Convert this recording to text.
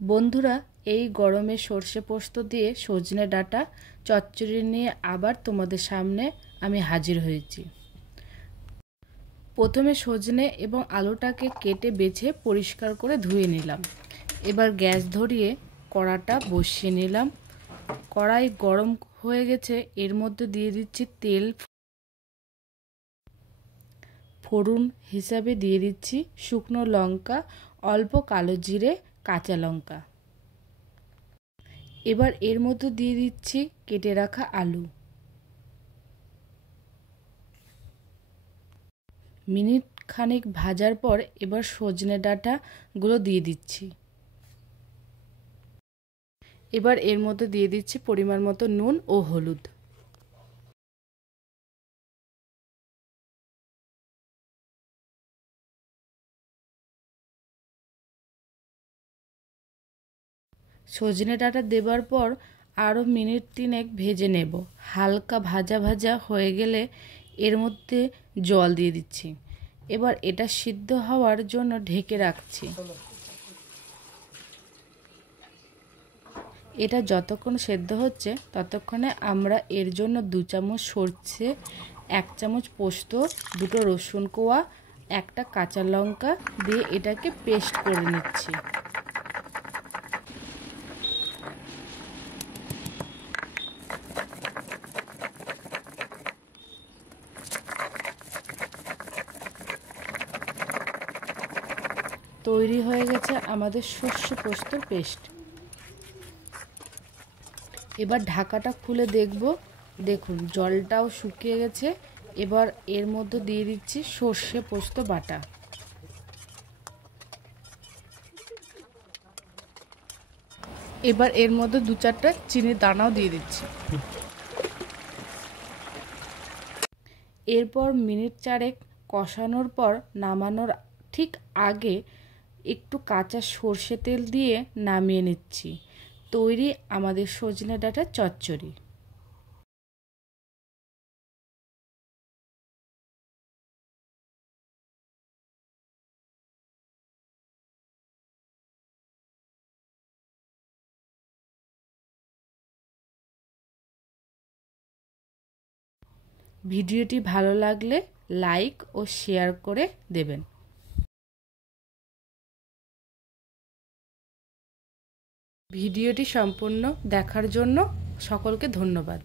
বন্ধুরা, এই গরমে সর্ষে পোস্ত দিয়ে সজনে ডাঁটা চচ্চড়ি নিয়ে আবার তোমাদের সামনে আমি হাজির হয়েছি। প্রথমে সজনে এবং আলুটাকে কেটে বেছে পরিষ্কার করে ধুয়ে নিলাম। এবার গ্যাস ধরিয়ে কড়াটা বসিয়ে নিলাম। কড়াই গরম হয়ে গেছে, এর মধ্যে দিয়ে দিচ্ছি তেল। ফোড়ন হিসাবে দিয়ে দিচ্ছি শুকনো লঙ্কা, অল্প কালো জিরে, কাঁচা লঙ্কা। এবার এর মধ্যে দিয়ে দিচ্ছি কেটে রাখা আলু। মিনিট খানেক ভাজার পর এবার সজনে ডাঁটাগুলো দিয়ে দিচ্ছি। এবার এর মধ্যে দিয়ে দিচ্ছি পরিমাণ মতো নুন ও হলুদ। সজনে ডাঁটা দেবার পর আরও মিনিট 3 ভেজে নেব। হালকা ভাজা ভাজা হয়ে গেলে এর মধ্যে জল দিয়ে দিচ্ছি। এবার এটা সিদ্ধ হওয়ার জন্য ঢেকে রাখছি। এটা যতক্ষণ সেদ্ধ হচ্ছে ততক্ষণে আমরা এর জন্য 2 চামচ সরষে, 1 চামচ পোস্ত, 2টো রসুন কোয়া, 1টা কাঁচা লঙ্কা দিয়ে এটাকে পেস্ট করে নিচ্ছি। তৈরি হয়ে গেছে আমাদের সর্ষে পোস্তর পেস্ট। এবার ঢাকাটা খুলে দেখব। দেখুন জলটাও শুকিয়ে গেছে। এবার এর মধ্যে দিয়ে দিচ্ছি সর্ষে পোস্ত বাটা। এবার এর মধ্যে 2-4টা চিনির দানাও দিয়ে দিচ্ছি। এরপর মিনিট 4 কষানোর পর নামানোর ঠিক আগে একটু কাঁচা সর্ষে তেল দিয়ে নামিয়ে নিচ্ছি। তৈরি আমাদের সজনে ডাঁটা চচ্চড়ি। ভিডিওটি ভালো লাগলে লাইক ও শেয়ার করে দেবেন। ভিডিওটি সম্পূর্ণ দেখার জন্য সকলকে ধন্যবাদ।